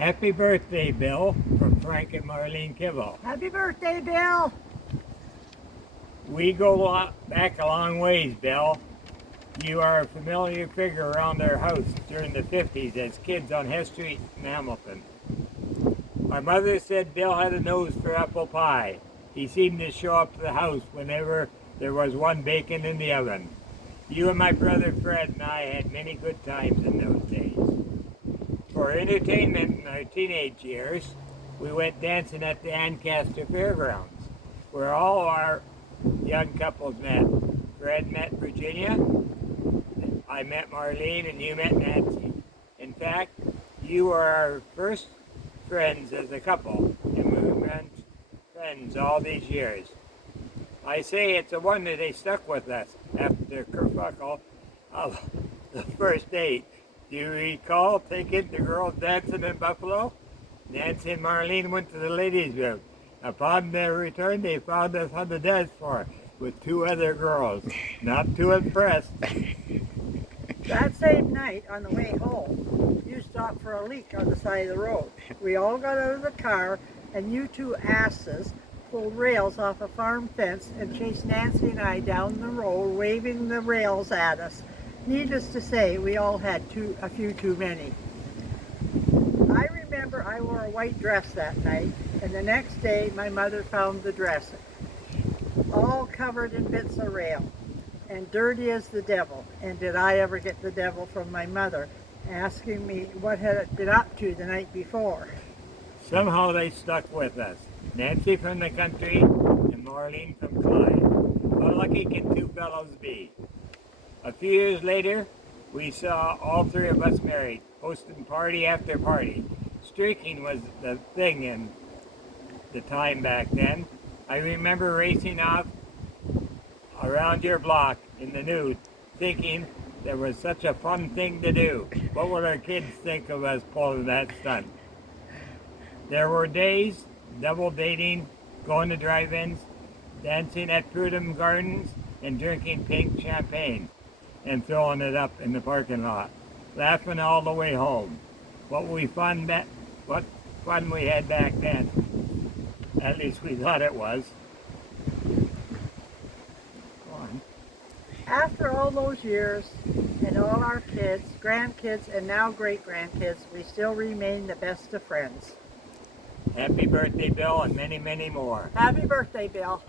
Happy birthday, Bill, from Frank and Marlene Kibble. Happy birthday, Bill! We go back a long ways, Bill. You are a familiar figure around our house during the 50s as kids on Hess Street in Hamilton. My mother said Bill had a nose for apple pie. He seemed to show up to the house whenever there was one baking in the oven. You and my brother Fred and I had many good times in those days. For entertainment in our teenage years, we went dancing at the Ancaster Fairgrounds, where all our young couples met. Fred met Virginia, I met Marlene, and you met Nancy. In fact, you were our first friends as a couple, and we remained friends all these years. I say it's a wonder they stuck with us after the kerfuffle of the first date. Do you recall taking the girls dancing in Buffalo? Nancy and Marlene went to the ladies' room. Upon their return, they found us on the dance floor with two other girls. Not too impressed. That same night, on the way home, you stopped for a leak on the side of the road. We all got out of the car, and you two asses pulled rails off a farm fence and chased Nancy and I down the road, waving the rails at us. Needless to say, we all had a few too many. I remember I wore a white dress that night, and the next day my mother found the dress all covered in bits of rail and dirty as the devil. And did I ever get the devil from my mother asking me what had it been up to the night before. Somehow they stuck with us. Nancy from the country and Marlene from Clyde. How lucky can two fellows be? A few years later, we saw all three of us married, hosting party after party. Streaking was the thing in the time back then. I remember racing off around your block in the nude, thinking there was such a fun thing to do. What would our kids think of us pulling that stunt? There were days, double dating, going to drive-ins, dancing at Prudhomme Gardens, and drinking pink champagne and throwing it up in the parking lot, laughing all the way home. What fun we had back then. At least we thought it was. Go on. After all those years, and all our kids, grandkids, and now great-grandkids, we still remain the best of friends. Happy birthday, Bill, and many, many more. Happy birthday, Bill.